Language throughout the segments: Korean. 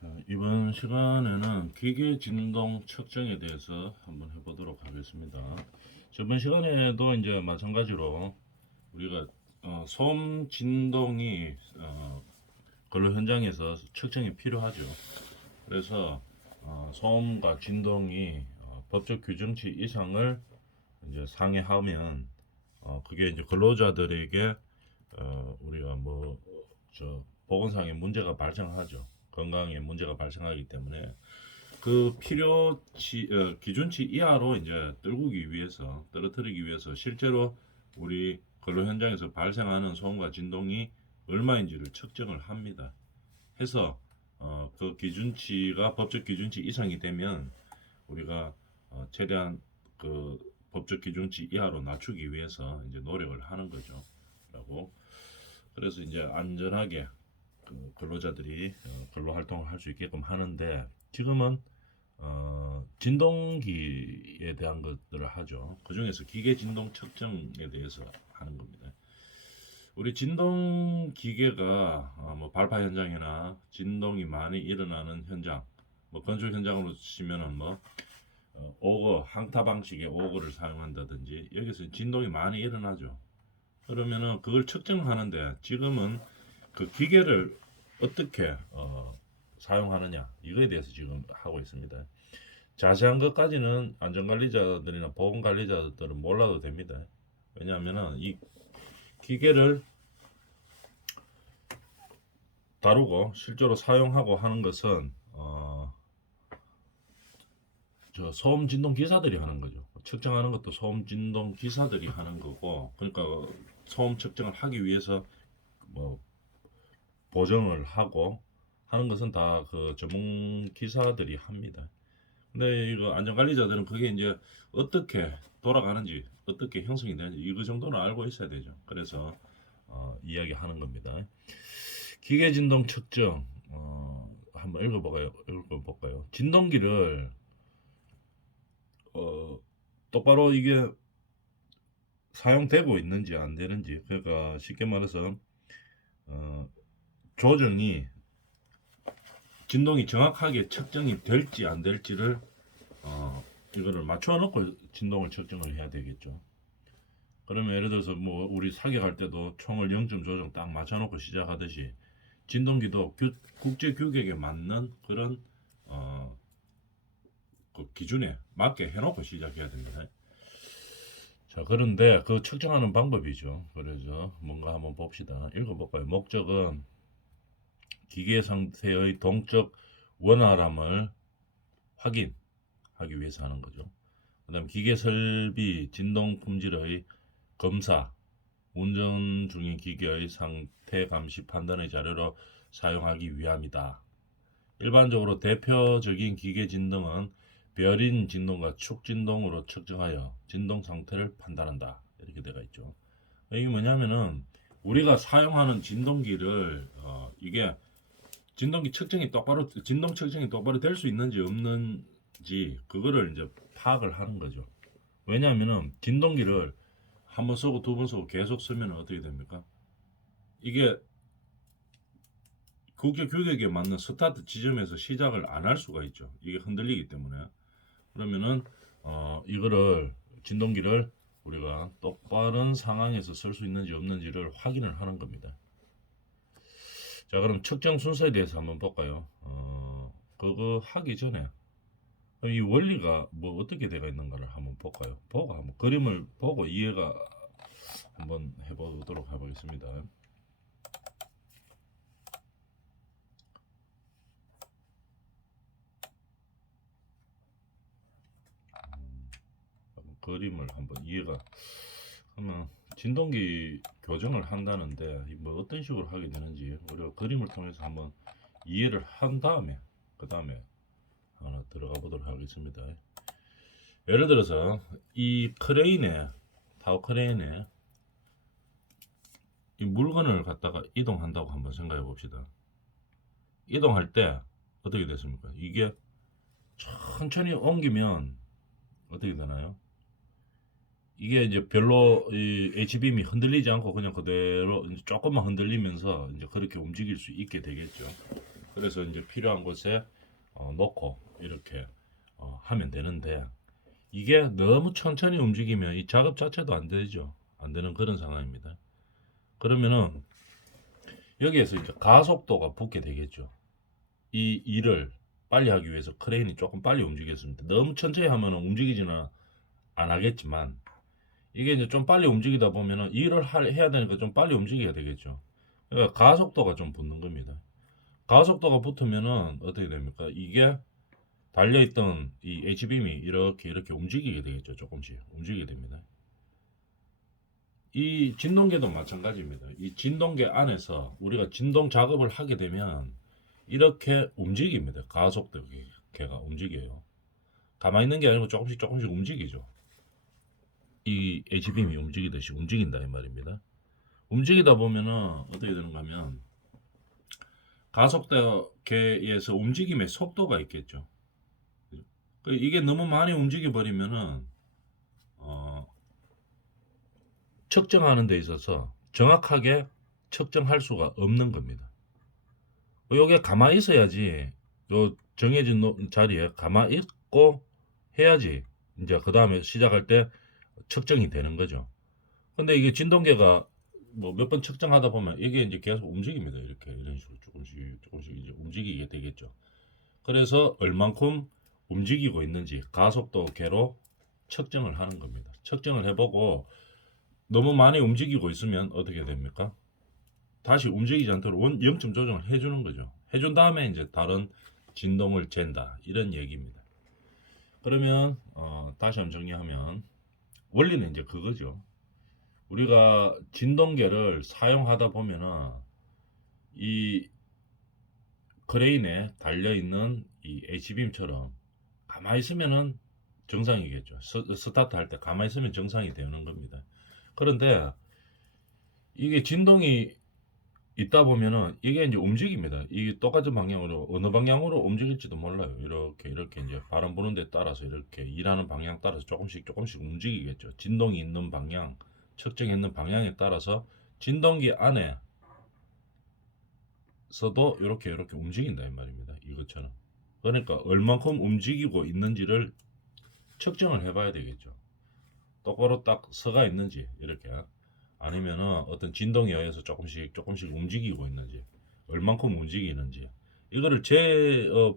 자, 이번 시간에는 기계 진동 측정에 대해서 한번 해보도록 하겠습니다. 저번 시간에도 이제 마찬가지로 우리가 소음 진동이 근로 현장에서 측정이 필요하죠. 그래서 소음과 진동이 법적 규정치 이상을 이제 상회하면 그게 이제 근로자들에게 우리가 보건상의 문제가 발생하죠. 건강에 문제가 발생하기 때문에 그 기준치 이하로 이제 떨어뜨리기 위해서 실제로 우리 근로 현장에서 발생하는 소음과 진동이 얼마인지를 측정을 합니다. 해서 그 기준치가 법적 기준치 이상이 되면 우리가 최대한 그 법적 기준치 이하로 낮추기 위해서 이제 노력을 하는 거죠. 라고. 그래서 이제 안전하게 그 근로자들이 근로 활동을 할 수 있게끔 하는데, 지금은 진동기에 대한 것들을 하죠. 그 중에서 기계 진동 측정에 대해서 하는 겁니다. 우리 진동 기계가 뭐 발파 현장이나 진동이 많이 일어나는 현장, 뭐 건축 현장으로 치면은 오거 항타 방식의 오거를 사용한다든지 여기서 진동이 많이 일어나죠. 그러면은 그걸 측정하는데 지금은 그 기계를 어떻게 사용하느냐 이거에 대해서 지금 하고 있습니다. 자세한 것까지는 안전관리자들이나 보건관리자들은 몰라도 됩니다. 왜냐하면은 이 기계를 다루고 실제로 사용하고 하는 것은 저 소음 진동 기사들이 하는 거죠. 측정하는 것도 소음 진동 기사들이 하는 거고, 그러니까 소음 측정을 하기 위해서 뭐 보정을 하고 하는 것은 다 그 전문 기사들이 합니다. 근데 이거 안전관리자들은 그게 이제 어떻게 돌아가는지, 어떻게 형성이 되는지 이거 정도는 알고 있어야 되죠. 그래서 이야기하는 겁니다. 기계 진동 측정 한번 읽어볼까요? 진동기를 똑바로 이게 사용되고 있는지 안 되는지, 그러니까 쉽게 말해서 조정이 진동이 정확하게 측정이 될지 안 될지를 이거를 맞춰 놓고 진동을 측정을 해야 되겠죠. 그러면 예를 들어서 뭐 우리 사격할 때도 총을 0점 조정 딱 맞춰 놓고 시작하듯이 진동기도 국제 규격에 맞는 그런 그 기준에 맞게 해놓고 시작해야 됩니다. 자, 그런데 그 측정하는 방법이죠. 그래서 뭔가 한번 봅시다. 읽어볼까요? 목적은 기계 상태의 동적 원활함을 확인하기 위해서 하는 거죠. 그 다음 기계 설비 진동 품질의 검사, 운전 중인 기계의 상태 감시 판단의 자료로 사용하기 위함이다. 일반적으로 대표적인 기계 진동은 별인 진동과 축 진동으로 측정하여 진동 상태를 판단한다. 이렇게 되어 있죠. 이게 뭐냐면은 우리가 사용하는 진동기를 이게 진동 측정이 똑바로 될 수 있는지 없는지 그거를 이제 파악을 하는 거죠. 왜냐하면은 진동기를 한 번 쓰고 두 번 쓰고 계속 쓰면 어떻게 됩니까? 이게 국제 규격에 맞는 스타트 지점에서 시작을 안 할 수가 있죠. 이게 흔들리기 때문에. 그러면은 이거를 진동기를 우리가 똑바른 상황에서 쓸 수 있는지 없는지를 확인을 하는 겁니다. 자, 그럼 측정 순서에 대해서 한번 볼까요? 그거 하기 전에 이 원리가 뭐 어떻게 되어 있는가를 한번 볼까요? 보고 한번 그림을 보고 이해가 한번 해보도록 해보겠습니다. 그림을 한번 이해가 하면 진동기 교정을 한다는데 뭐 어떤 식으로 하게 되는지 우리가 그림을 통해서 한번 이해를 한 다음에 그 다음에 하나 들어가 보도록 하겠습니다. 예를 들어서 이 타워 크레인에 이 물건을 갖다가 이동한다고 한번 생각해 봅시다. 이동할 때 어떻게 됐습니까? 이게 천천히 옮기면 어떻게 되나요? 이게 이제 별로 이 H빔이 흔들리지 않고 그냥 그대로 이제 조금만 흔들리면서 이제 그렇게 움직일 수 있게 되겠죠. 그래서 이제 필요한 곳에 놓고 이렇게 하면 되는데, 이게 너무 천천히 움직이면 이 작업 자체도 안 되죠. 안 되는 그런 상황입니다. 그러면은 여기에서 이제 가속도가 붙게 되겠죠. 이 일을 빨리 하기 위해서 크레인이 조금 빨리 움직였습니다. 너무 천천히 하면 움직이지는 안 하겠지만, 이게 이제 좀 빨리 움직이다 보면은 일을 해야 되니까 좀 빨리 움직여야 되겠죠. 그러니까 가속도가 좀 붙는 겁니다. 가속도가 붙으면은 어떻게 됩니까? 이게 달려있던 이 H빔이 이렇게 움직이게 되겠죠. 조금씩 움직이게 됩니다. 이 진동계도 마찬가지입니다. 이 진동계 안에서 우리가 진동 작업을 하게 되면 이렇게 움직입니다. 가속도계가 움직여요. 가만히 있는 게 아니고 조금씩 움직이죠. 이 H빔이 움직이듯이 움직인다 이 말입니다. 움직이다 보면은 어떻게 되는가 하면 가속도계에서 움직임의 속도가 있겠죠. 이게 너무 많이 움직여 버리면은 측정하는 데 있어서 정확하게 측정할 수가 없는 겁니다. 요게 가만히 있어야지, 요 정해진 자리에 가만히 있고 해야지 이제 그 다음에 시작할 때 측정이 되는 거죠. 근데 이게 진동계가 뭐 몇 번 측정하다 보면 이게 이제 계속 움직입니다. 이렇게 이런 식으로 조금씩 이제 움직이게 되겠죠. 그래서 얼만큼 움직이고 있는지 가속도계로 측정을 하는 겁니다. 측정을 해보고 너무 많이 움직이고 있으면 어떻게 됩니까? 다시 움직이지 않도록 0점 조정을 해주는 거죠. 해준 다음에 이제 다른 진동을 잰다 이런 얘기입니다. 그러면 다시 한번 정리하면 원리는 이제 그거죠. 우리가 진동계를 사용하다 보면은 이 크레인에 달려있는 이 H빔처럼 가만히 있으면은 정상이겠죠. 스타트 할 때 가만히 있으면 정상이 되는 겁니다. 그런데 이게 진동이 있다 보면은 이게 이제 움직입니다. 이게 똑같은 방향으로 어느 방향으로 움직일지도 몰라요. 이렇게 이제 바람 부는 데 따라서 이렇게 일하는 방향 따라서 조금씩 움직이겠죠. 진동이 있는 방향, 측정했는 방향에 따라서 진동기 안에서도 이렇게 움직인다 이 말입니다. 이것처럼. 그러니까 얼만큼 움직이고 있는지를 측정을 해봐야 되겠죠. 똑바로 딱 서가 있는지 이렇게, 아니면은 어떤 진동에 의해서 조금씩 움직이고 있는지, 얼만큼 움직이는지 이거를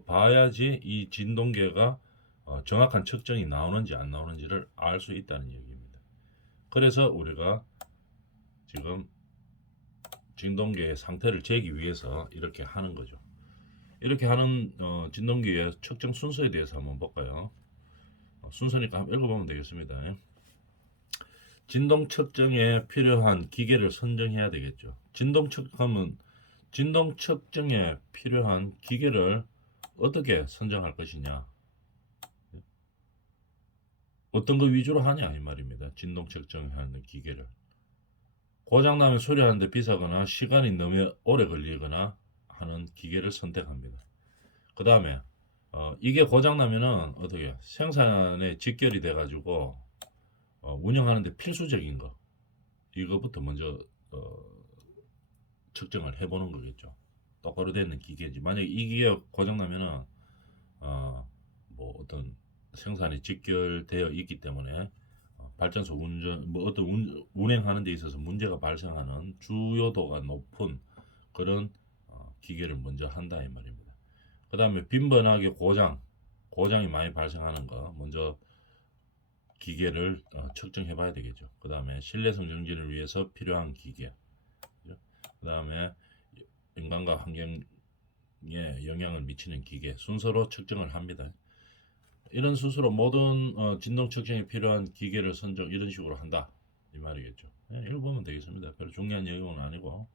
봐야지 이 진동계가 정확한 측정이 나오는지 안 나오는지를 알 수 있다는 얘기입니다. 그래서 우리가 지금 진동계의 상태를 재기 위해서 이렇게 하는 거죠. 이렇게 하는 진동계의 측정 순서에 대해서 한번 볼까요? 순서니까 한번 읽어보면 되겠습니다. 진동 측정에 필요한 기계를 선정해야 되겠죠. 진동 측정에 필요한 기계를 어떻게 선정할 것이냐, 어떤 거 위주로 하냐 이 말입니다. 진동 측정하는 기계를 고장나면 수리하는데 비싸거나 시간이 너무 오래 걸리거나 하는 기계를 선택합니다. 그 다음에 이게 고장나면은 어떻게 생산에 직결이 돼 가지고 운영하는데 필수적인 거, 이거부터 먼저 측정을 해보는 거겠죠. 똑바로 되는 기계인지. 만약에 이 기계가 고장나면은 뭐 어떤 생산이 직결되어 있기 때문에 발전소 뭐 어떤 운행하는 데 있어서 문제가 발생하는 주요도가 높은 그런 기계를 먼저 한다 이 말입니다. 그 다음에 빈번하게 고장이 많이 발생하는 거 먼저 기계를 측정해 봐야 되겠죠. 그 다음에 신뢰성 증진을 위해서 필요한 기계, 그 다음에 인간과 환경에 영향을 미치는 기계 순서로 측정을 합니다. 이런 순서로 모든 진동 측정에 필요한 기계를 선정, 이런 식으로 한다 이 말이겠죠. 읽어보면 되겠습니다. 별로 중요한 내용은 아니고.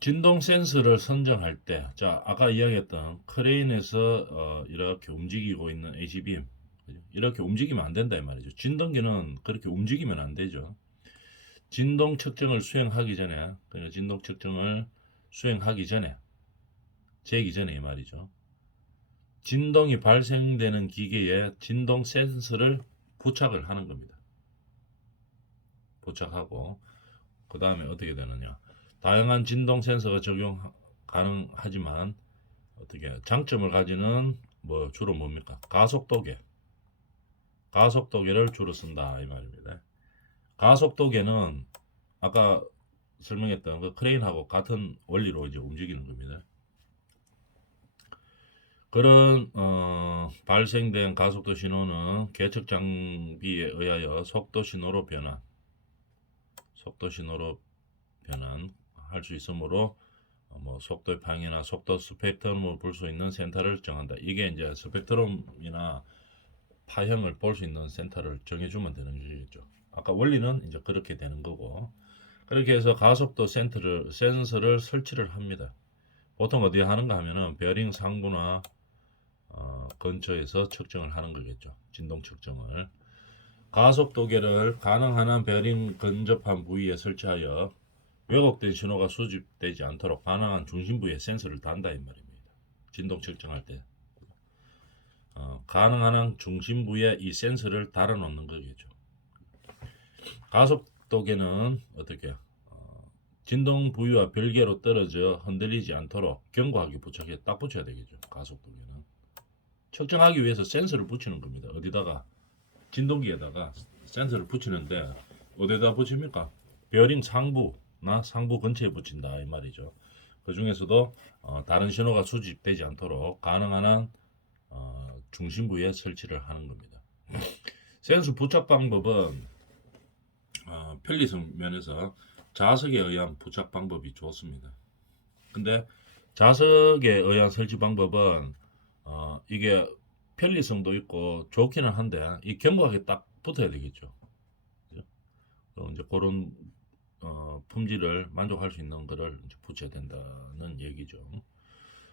진동 센서를 선정할 때, 자 아까 이야기했던 크레인에서 이렇게 움직이고 있는 H빔, 이렇게 움직이면 안 된다 이 말이죠. 진동기는 그렇게 움직이면 안 되죠. 진동 측정을 수행하기 전에, 그러니까 진동 측정을 수행하기 전에, 재기 전에 이 말이죠. 진동이 발생되는 기계에 진동 센서를 부착을 하는 겁니다. 부착하고 그 다음에 어떻게 되느냐, 다양한 진동 센서가 가능하지만 어떻게 장점을 가지는 뭐 주로 뭡니까? 가속도계를 주로 쓴다 이 말입니다. 가속도계는 아까 설명했던 그 크레인하고 같은 원리로 이제 움직이는 겁니다. 그런 발생된 가속도 신호는 계측 장비에 의하여 속도 신호로 변환할 수 있으므로 뭐 속도의 방해나 속도 스펙트럼을 볼 수 있는 센터를 정한다. 이게 이제 스펙트럼이나 파형을 볼 수 있는 센터를 정해주면 되는 거겠죠. 아까 원리는 이제 그렇게 되는 거고, 그렇게 해서 가속도 센서를 설치를 합니다. 보통 어디에 하는가 하면은 베어링 상부나 근처에서 측정을 하는 거겠죠. 진동 측정을. 가속도계를 가능한 한 베어링 근접한 부위에 설치하여 왜곡된 신호가 수집되지 않도록 가능한 중심 부위에 센서를 단다 이 말입니다. 진동 측정할 때 가능한 한 중심 부위에 이 센서를 달아 놓는 거겠죠. 가속도계는 어떻게 진동 부위와 별개로 떨어져 흔들리지 않도록 견고하게 부착해 딱 붙여야 되겠죠. 가속도계는 측정하기 위해서 센서를 붙이는 겁니다. 어디다가 진동기에다가 센서를 붙이는데 어디다 붙입니까? 베어링 상부나 상부 근처에 붙인다 이 말이죠. 그 중에서도 다른 신호가 수집되지 않도록 가능한 한 중심 부위에 설치를 하는 겁니다. 센서 부착 방법은 편리성 면에서 자석에 의한 부착 방법이 좋습니다. 근데 자석에 의한 설치 방법은 이게 편리성도 있고 좋기는 한데 이 견고하게 딱 붙어야 되겠죠. 그럼 이제 그런 품질을 만족할 수 있는 거를 이제 붙여야 된다는 얘기죠.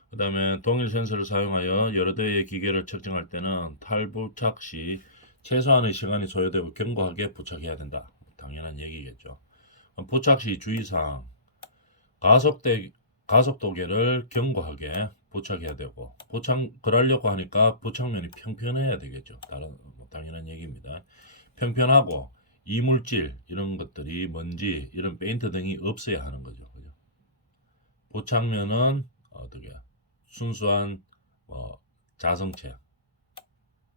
그 다음에 동일 센서를 사용하여 여러 대의 기계를 측정할 때는 탈부착 시 최소한의 시간이 소요되고 견고하게 부착해야 된다. 당연한 얘기겠죠. 부착 시 주의사항, 가속도계를 견고하게 부착해야 되고, 그러려고 하니까 부착면이 평평해야 되겠죠. 당연한 얘기입니다. 평평하고 이물질 이런 것들이 먼지 이런 페인트 등이 없어야 하는 거죠. 그죠? 부착면은 어떻게 순수한 자성체,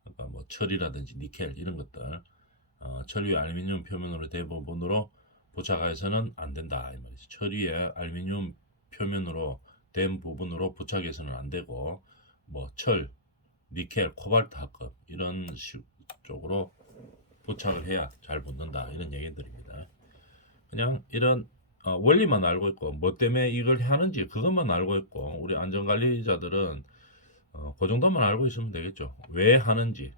그러니까 뭐 철이라든지 니켈 이런 것들, 철 위에 알루미늄 표면으로 대부분으로 부착해서는 안 된다 이 말이죠. 철 위에 알루미늄 표면으로 된 부분으로 부착해서는 안 되고, 뭐 철, 니켈, 코발트 합금 이런 쪽으로 부착을 해야 잘 붙는다 이런 얘기들입니다. 그냥 이런 원리만 알고 있고 뭐 때문에 이걸 하는지 그것만 알고 있고, 우리 안전관리자들은 그 정도만 알고 있으면 되겠죠. 왜 하는지,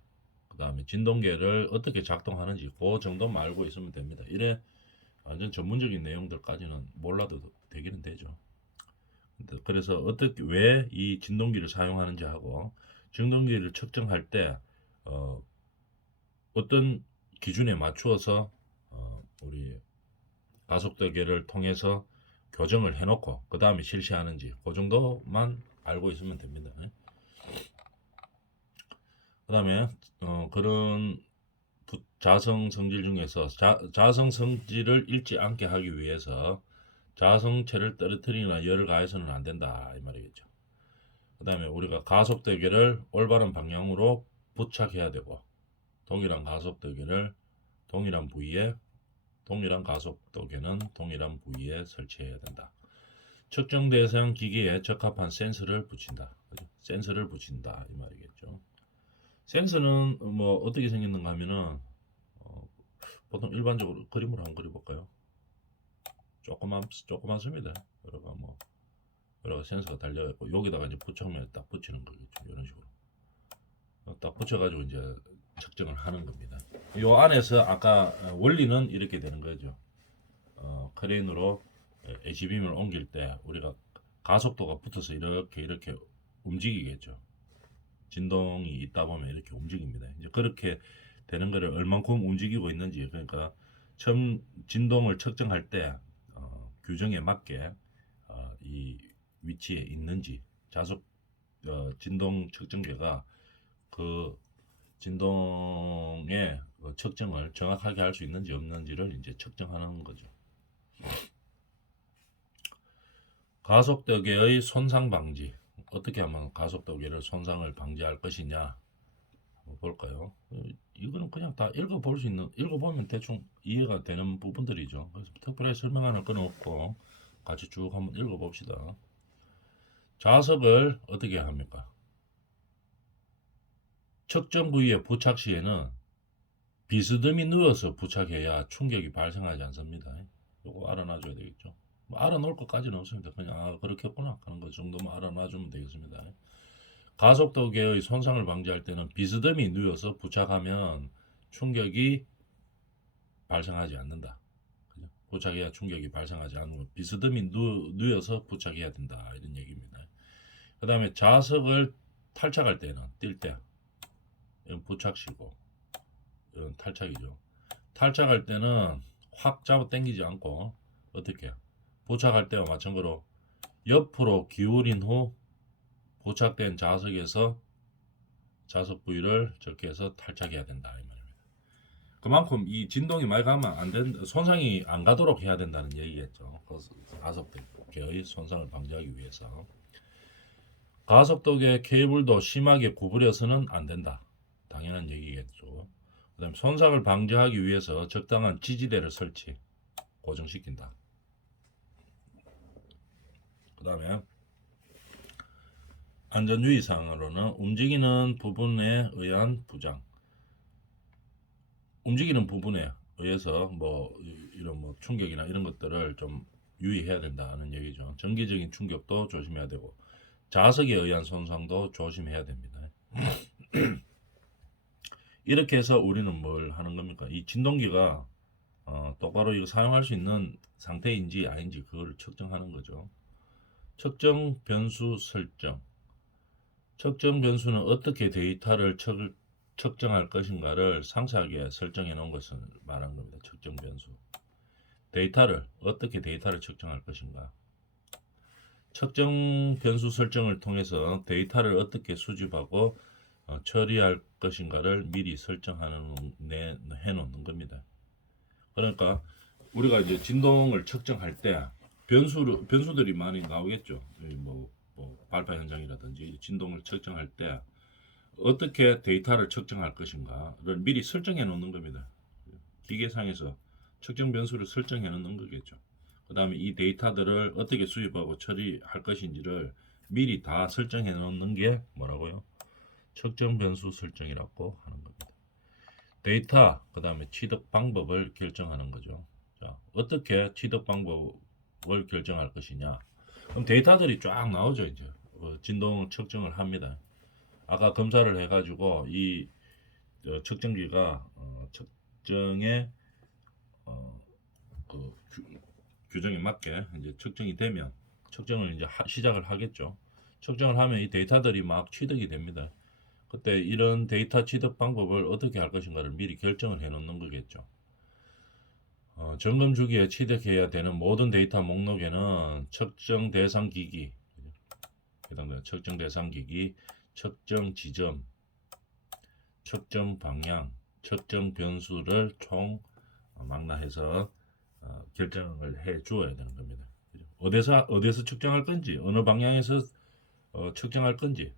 그 다음에 진동계를 어떻게 작동하는지 그 정도만 알고 있으면 됩니다. 이래 완전 전문적인 내용들까지는 몰라도 되기는 되죠. 그래서 어떻게 왜 이 진동기를 사용하는지 하고, 진동기를 측정할 때 어떤 기준에 맞추어서 우리 가속도계를 통해서 교정을 해놓고 그 다음에 실시하는지 그 정도만 알고 있으면 됩니다. 그 다음에 그런 자성 성질 중에서 자성 성질을 잃지 않게 하기 위해서 자성체를 떨어뜨리거나 열을 가해서는 안 된다 이 말이겠죠. 그 다음에 우리가 가속도계를 올바른 방향으로 부착해야 되고, 동일한 가속도계를 동일한 부위에, 동일한 가속도계는 동일한 부위에 설치해야 된다. 측정 대상 기기에 적합한 센서를 붙인다. 그죠? 센서를 붙인다 이 말이겠죠. 센서는 뭐 어떻게 생겼는가 하면은 보통 일반적으로 그림으로 한번 그려볼까요? 조그맣습니다. 여러 센서가 달려 있고 여기다가 이제 부착면에 딱 붙이는 거겠죠. 이런 식으로 딱 붙여가지고 이제 측정을 하는 겁니다. 요 안에서 아까 원리는 이렇게 되는 거죠. 크레인으로 HBM을 옮길 때 우리가 가속도가 붙어서 이렇게 움직이겠죠. 진동이 있다 보면 이렇게 움직입니다. 이제 그렇게 되는 거를 얼만큼 움직이고 있는지, 그러니까 처음 진동을 측정할 때 규정에 맞게 이 위치에 있는지, 진동 측정기가 그 진동의 측정을 정확하게 할 수 있는지 없는지를 이제 측정하는 거죠. 가속도계의 손상 방지. 어떻게 하면 가속도계를 손상을 방지할 것이냐 한번 볼까요? 이거는 그냥 다 읽어볼 수 있는, 읽어보면 대충 이해가 되는 부분들이죠. 그래서 특별히 설명하는 건 없고 같이 쭉 한번 읽어봅시다. 좌석을 어떻게 합니까? 측정 부위에 부착 시에는 비스듬히 누워서 부착해야 충격이 발생하지 않습니다. 이거 알아놔줘야 되겠죠. 뭐 알아놓을 것까지는 없습니다. 그냥 아 그렇겠구나 하는 것 정도만 알아놔주면 되겠습니다. 가속도계의 손상을 방지할 때는 비스듬히 누워서 부착하면 충격이 발생하지 않는다. 부착해야 충격이 발생하지 않고 비스듬히 누워서 부착해야 된다. 이런 얘기입니다. 그 다음에 좌석을 탈착할 때는 뛸 때 이건 부착시고 이건 탈착이죠. 탈착할 때는 확 잡아 당기지 않고 어떻게 부착할 때와 마찬가지로 옆으로 기울인 후 부착된 좌석에서 좌석 부위를 저렇게 해서 탈착해야 된다 이 말입니다. 그만큼 이 진동이 많이 가면 안 된, 손상이 안 가도록 해야 된다는 얘기겠죠. 가속도계의 손상을 방지하기 위해서. 가속도계 케이블도 심하게 구부려서는 안 된다. 당연한 얘기겠죠. 그 다음에 손상을 방지하기 위해서 적당한 지지대를 설치, 고정시킨다. 그 다음에 안전유의사항으로는 움직이는 부분에 의한 부장, 움직이는 부분에 의해서 뭐 이런 뭐 충격이나 이런 것들을 좀 유의해야 된다는 얘기죠. 정기적인 충격도 조심해야 되고 좌석에 의한 손상도 조심해야 됩니다. 이렇게 해서 우리는 뭘 하는 겁니까? 이 진동기가 똑바로 이거 사용할 수 있는 상태인지 아닌지 그걸 측정하는 거죠. 측정 변수 설정. 측정 변수는 어떻게 데이터를 측정할 것인가를 상세하게 설정해 놓은 것을 말한 겁니다. 측정 변수. 어떻게 데이터를 측정할 것인가. 측정 변수 설정을 통해서 데이터를 어떻게 수집하고 처리할 것인가를 미리 해 놓는 겁니다. 그러니까 우리가 이제 진동을 측정할 때 변수들이 많이 나오겠죠. 뭐 발파 현상이라든지 진동을 측정할 때 어떻게 데이터를 측정할 것인가를 미리 설정해 놓는 겁니다. 기계상에서 측정 변수를 설정해 놓는 거겠죠. 그 다음에 이 데이터들을 어떻게 수집하고 처리할 것인지를 미리 다 설정해 놓는 게 뭐라고요? 측정 변수 설정이라고 하는 겁니다. 데이터, 그 다음에 취득 방법을 결정하는 거죠. 자, 어떻게 취득 방법을 결정할 것이냐. 그럼 데이터들이 쫙 나오죠, 이제. 진동을 측정을 합니다. 아까 검사를 해가지고 이 측정기가 측정에 그 규정에 맞게 이제 측정이 되면 측정을 이제 시작을 하겠죠. 측정을 하면 이 데이터들이 막 취득이 됩니다. 그때 이런 데이터 취득 방법을 어떻게 할 것인가를 미리 결정을 해 놓는 거겠죠. 점검 주기에 취득해야 되는 모든 데이터 목록에는 측정 대상 기기, 해당되는 측정 대상 기기, 측정 지점, 측정 방향, 측정 변수를 총 망라해서 결정을 해 주어야 되는 겁니다. 어디서 측정할 건지, 어느 방향에서 측정할 건지,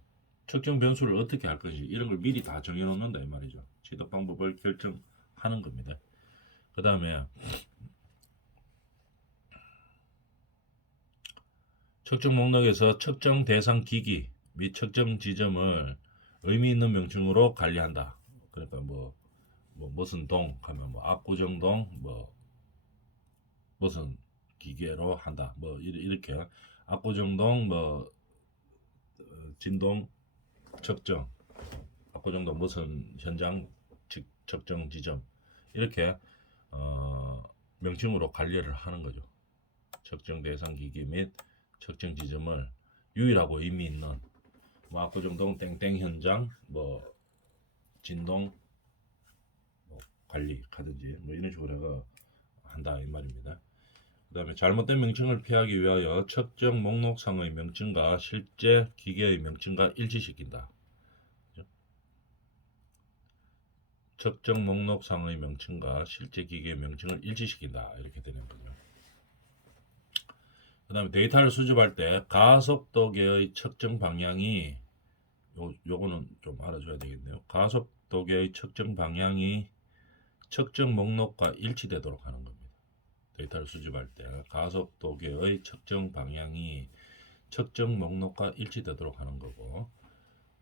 측정 변수를 어떻게 할 건지 이런 걸 미리 다 정해 놓는다 이 말이죠. 취득 방법을 결정하는 겁니다. 그 다음에 측정 목록에서 측정 대상 기기 및 측정 지점을 의미 있는 명칭으로 관리한다. 그러니까 뭐 무슨 동 하면 뭐 압구정동 뭐 무슨 기계로 한다. 뭐 이렇게 압구정동 뭐 진동 측정, 압구정동 무슨 현장 측정 지점 이렇게 명칭으로 관리를 하는 거죠. 측정 대상 기기 및 측정 지점을 유일하고 의미 있는 뭐 압구정동 땡땡 현장 뭐 진동 뭐 관리 하든지 뭐 이런 식으로 해가 한다 이 말입니다. 그 다음에 잘못된 명칭을 피하기 위하여 측정 목록상의 명칭과 실제 기계의 명칭과 일치시킨다. 그죠? 측정 목록상의 명칭과 실제 기계의 명칭을 일치시킨다 이렇게 되는 거죠. 그다음에 데이터를 수집할 때 가속도계의 측정 방향이 요거는 좀 알아줘야 되겠네요. 가속도계의 측정 방향이 측정 목록과 일치되도록 하는 겁니다. 데이터를 수집할 때 가속도계의 측정 방향이 측정 목록과 일치되도록 하는 거고,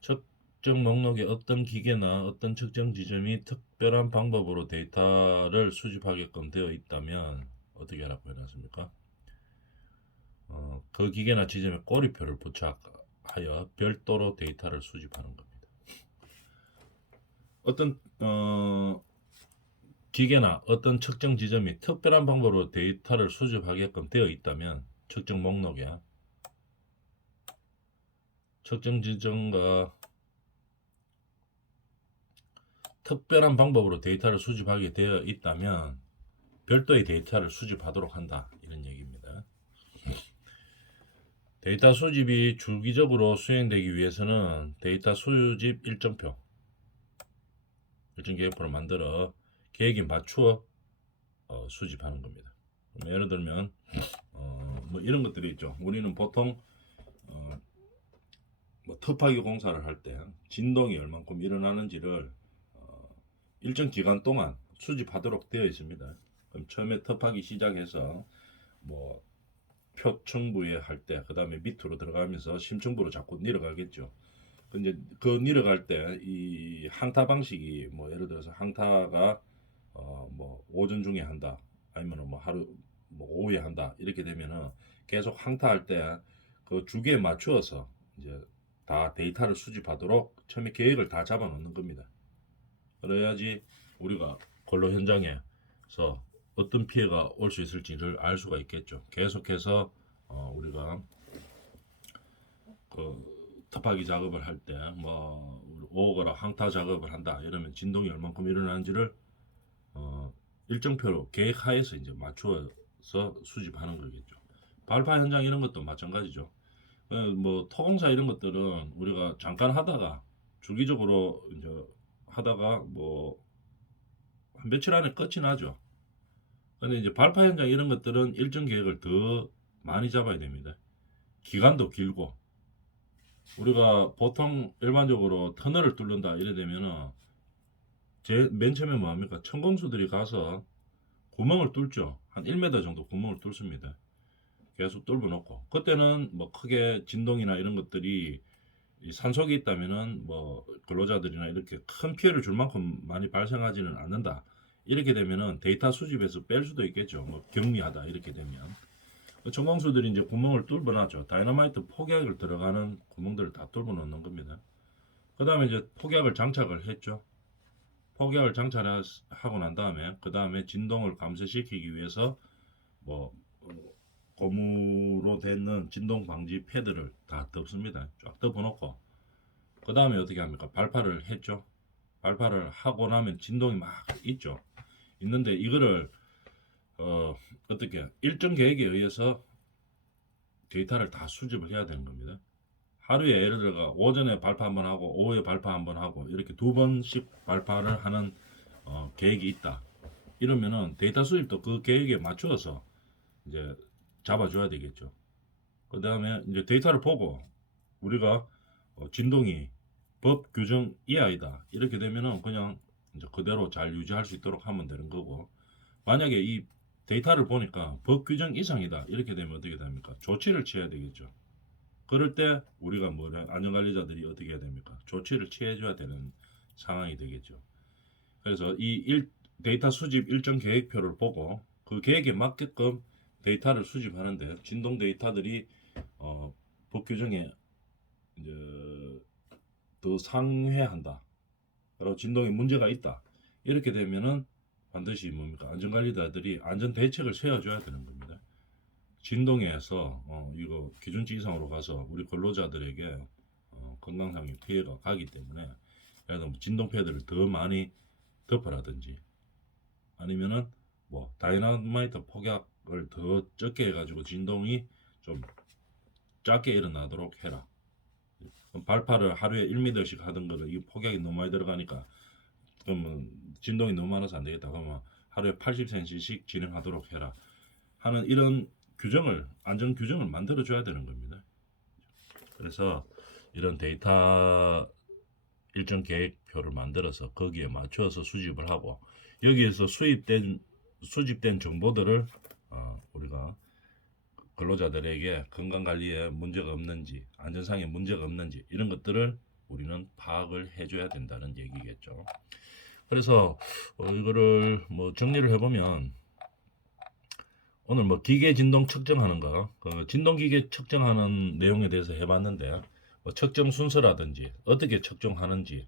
측정 목록에 어떤 기계나 어떤 측정 지점이 특별한 방법으로 데이터를 수집하게끔 되어 있다면 어떻게 하라고 해놨습니까? 그 기계나 지점에 꼬리표를 부착하여 별도로 데이터를 수집하는 겁니다. 어떤 기계나 어떤 측정 지점이 특별한 방법으로 데이터를 수집하게끔 되어 있다면 측정 목록에 측정 지점과 특별한 방법으로 데이터를 수집하게 되어 있다면 별도의 데이터를 수집하도록 한다, 이런 얘기입니다. 데이터 수집이 주기적으로 수행되기 위해서는 데이터 수집 일정표, 일정 계획표를 만들어 계획에 맞추어 수집하는 겁니다. 예를 들면 뭐 이런 것들이 있죠. 우리는 보통 뭐 터파기 공사를 할 때 진동이 얼만큼 일어나는지를 일정 기간 동안 수집하도록 되어 있습니다. 그럼 처음에 터파기 시작해서 뭐 표층부에 할 때, 그 다음에 밑으로 들어가면서 심층부로 자꾸 내려가겠죠. 근데 그 내려갈 때 이 항타 방식이, 뭐 예를 들어서 항타가 뭐 오전 중에 한다, 아니면 뭐 하루 뭐 오후에 한다, 이렇게 되면은 계속 항타할 때 그 주기에 맞추어서 이제 다 데이터를 수집하도록 처음에 계획을 다 잡아 놓는 겁니다. 그래야지 우리가 근로 현장에서 어떤 피해가 올 수 있을지를 알 수가 있겠죠. 계속해서 우리가 그 터파기 작업을 할 때 뭐 오거나 항타 작업을 한다 이러면 진동이 얼만큼 일어나는지를 일정표로 계획하에서 이제 맞추어서 수집하는 거겠죠. 발파 현장 이런 것도 마찬가지죠. 뭐 토공사 이런 것들은 우리가 잠깐 하다가 주기적으로 이제 하다가 뭐 한 며칠 안에 끝이 나죠. 근데 이제 발파 현장 이런 것들은 일정 계획을 더 많이 잡아야 됩니다. 기간도 길고, 우리가 보통 일반적으로 터널을 뚫는다 이래 되면은 맨 처음에 뭐 합니까? 천공수들이 가서 구멍을 뚫죠. 한 1m 정도 구멍을 뚫습니다. 계속 뚫어 놓고, 그때는 뭐 크게 진동이나 이런 것들이 산속에 있다면은 뭐 근로자들이나 이렇게 큰 피해를 줄 만큼 많이 발생하지는 않는다. 이렇게 되면은 데이터 수집에서 뺄 수도 있겠죠. 뭐 경미하다 이렇게 되면. 전광수들이 이제 구멍을 뚫어 놨죠. 다이너마이트 폭약을 들어가는 구멍들을 다 뚫어 놓는 겁니다. 그 다음에 이제 폭약을 장착을 했죠. 폭약을 장착하고 난 다음에 그 다음에 진동을 감소시키기 위해서 뭐 고무로 되는 진동 방지 패드를 다 덮습니다. 쫙 덮어놓고 그 다음에 어떻게 합니까? 발파를 했죠. 발파를 하고 나면 진동이 막 있죠. 있는데 이거를 어떻게 일정 계획에 의해서 데이터를 다 수집을 해야 되는 겁니다. 하루에 예를 들어 오전에 발파 한번 하고 오후에 발파 한번 하고 이렇게 두 번씩 발파를 하는 계획이 있다. 이러면은 데이터 수집도 그 계획에 맞추어서 이제 잡아줘야 되겠죠. 그 다음에 이제 데이터를 보고 우리가 진동이 법 규정 이하이다 이렇게 되면은 그냥 이제 그대로 잘 유지할 수 있도록 하면 되는 거고, 만약에 이 데이터를 보니까 법 규정 이상이다 이렇게 되면 어떻게 됩니까? 조치를 취해야 되겠죠. 그럴 때 우리가 뭐냐, 안전관리자들이 어떻게 해야 됩니까? 조치를 취해줘야 되는 상황이 되겠죠. 그래서 데이터 수집 일정 계획표를 보고 그 계획에 맞게끔 데이터를 수집하는데 진동 데이터들이 법 규정에 이제 더 상회한다. 그리고 진동에 문제가 있다. 이렇게 되면은 반드시 뭡니까? 안전관리자들이 안전 대책을 세워줘야 되는 겁니다. 진동에서 이거 기준치 이상으로 가서 우리 근로자들에게 건강상의 피해가 가기 때문에, 그래서 뭐 진동 패드를 더 많이 덮어라든지 아니면은 뭐 다이너마이트 폭약을 더 적게 해가지고 진동이 좀 작게 일어나도록 해라. 발파를 하루에 1m씩 하던 거를 이 폭약이 너무 많이 들어가니까 그러면 진동이 너무 많아서 안 되겠다. 그러면 하루에 80cm씩 진행하도록 해라 하는 이런 규정을 안전 규정을 만들어 줘야 되는 겁니다. 그래서 이런 데이터 일정 계획표를 만들어서 거기에 맞춰서 수집을 하고 여기에서 수집된 정보들을 우리가 근로자들에게 건강관리에 문제가 없는지 안전상에 문제가 없는지 이런 것들을 우리는 파악을 해줘야 된다는 얘기겠죠. 그래서 이거를 뭐 정리를 해보면 오늘 뭐 기계 진동 측정하는 거, 진동 기계 측정하는 내용에 대해서 해봤는데 뭐 측정 순서라든지 어떻게 측정하는지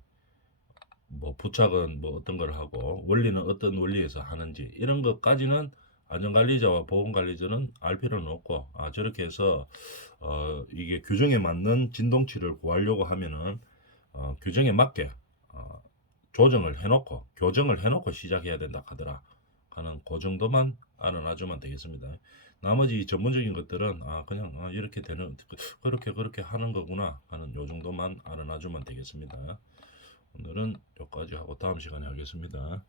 뭐 부착은 뭐 어떤 걸 하고 원리는 어떤 원리에서 하는지 이런 것까지는 안전관리자와 보건관리자는 알 필요는 없고 저렇게 해서 이게 규정에 맞는 진동치를 구하려고 하면은 규정에 맞게 조정을 해놓고 교정을 해놓고 시작해야 된다 하더라 하는 그 정도만 알아놔주면 되겠습니다. 나머지 전문적인 것들은 그냥 이렇게 되는 그렇게 하는 거구나 하는 요 정도만 알아놔주면 되겠습니다. 오늘은 여기까지 하고 다음 시간에 하겠습니다.